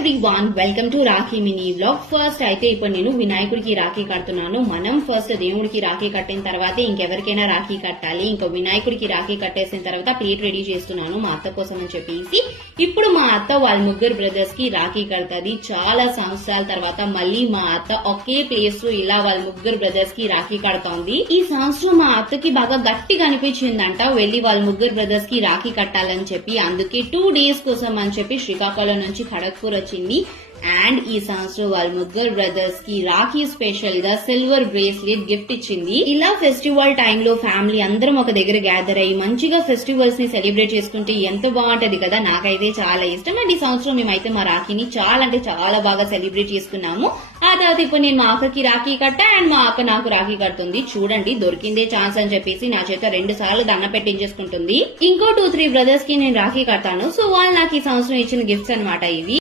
Everyone, welcome to Rakhi mini vlog. First అయితే ఇప్పుడు నేను వినాయకుడికి రాఖీ కడుతున్నాను. మనం ఫస్ట్ దేవుడికి రాఖీ కట్టిన తర్వాత ఇంకెవరికైనా రాఖీ కట్టాలి. ఇంకో వినాయకుడికి రాఖీ కట్టేసిన తర్వాత ప్లేట్ రెడీ చేస్తున్నాను మా అత్త కోసం అని చెప్పేసి. ఇప్పుడు మా అత్త వాళ్ళ ముగ్గురు బ్రదర్స్ కి రాఖీ కడతది. చాలా సంవత్సరాల తర్వాత మళ్ళీ మా అత్త ఒకే ప్లేస్ లో ఇలా వాళ్ళ ముగ్గురు బ్రదర్స్ కి రాఖీ కడుతోంది. ఈ సంవత్సరం మా అత్తకి బాగా గట్టిగా అనిపించిందంట వెళ్లి వాళ్ళ ముగ్గురు బ్రదర్స్ కి రాఖీ కట్టాలని చెప్పి. అందుకే 2 days కోసం అని చెప్పి శ్రీకాకుళం నుంచి ఖడగ్పూర్ వచ్చింది. అండ్ ఈ సంవత్సరం వాళ్ళ ముగ్గురు బ్రదర్స్ కి రాఖీ స్పెషల్ గా సిల్వర్ బ్రేస్లెట్ గిఫ్ట్ ఇచ్చింది. ఇలా ఫెస్టివల్ టైంలో ఫ్యామిలీ అందరం ఒక దగ్గర గ్యాదర్ అయ్యి మంచిగా ఫెస్టివల్స్ ని సెలబ్రేట్ చేసుకుంటే ఎంత బాగుంటది కదా. నాకైతే చాలా ఇష్టం. అండ్ ఈ సంవత్సరం మేమైతే మా రాఖీని చాలా అంటే చాలా బాగా సెలబ్రేట్ చేసుకున్నాము. ఆ తర్వాత ఇప్పుడు నేను మా అక్కకి రాఖీ కట్టా అండ్ మా అక్క నాకు రాఖీ కడుతుంది. చూడండి, దొరికిందే ఛాన్స్ అని చెప్పేసి నా చేత 2 సార్లు దండ పెట్టించేసుకుంటుంది. ఇంకో 2-3 బ్రదర్స్ కి నేను రాఖీ కడతాను. సో వాళ్ళు నాకు ఈ సంవత్సరం ఇచ్చిన గిఫ్ట్స్ అన్నమాట ఇవి.